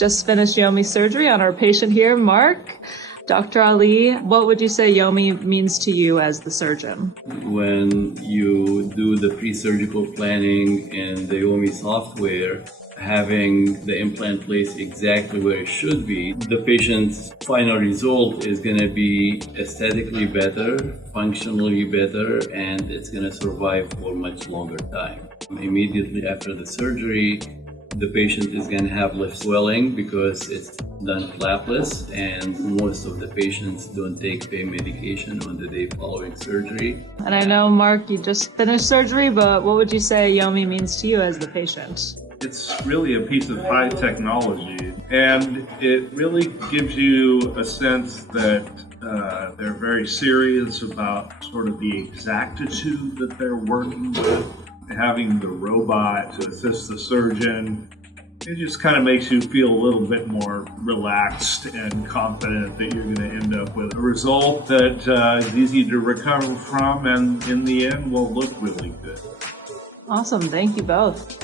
just finished Yomi surgery on our patient here, Mark. Dr. Ali, what would you say Yomi means to you as the surgeon? When you do the pre-surgical planning in the Yomi software, having the implant placed exactly where it should be, the patient's final result is going to be aesthetically better, functionally better, and it's going to survive for much longer time. Immediately after the surgery, the patient is going to have less swelling because it's done flapless, and most of the patients don't take pain medication on the day following surgery. And I know, Mark, you just finished surgery, but what would you say Yomi means to you as the patient? It's really a piece of high technology, and it really gives you a sense that they're very serious about sort of the exactitude that they're working with. Having the robot to assist the surgeon, it just kind of makes you feel a little bit more relaxed and confident that you're going to end up with a result that is easy to recover from and in the end will look really good. Awesome. Thank you both.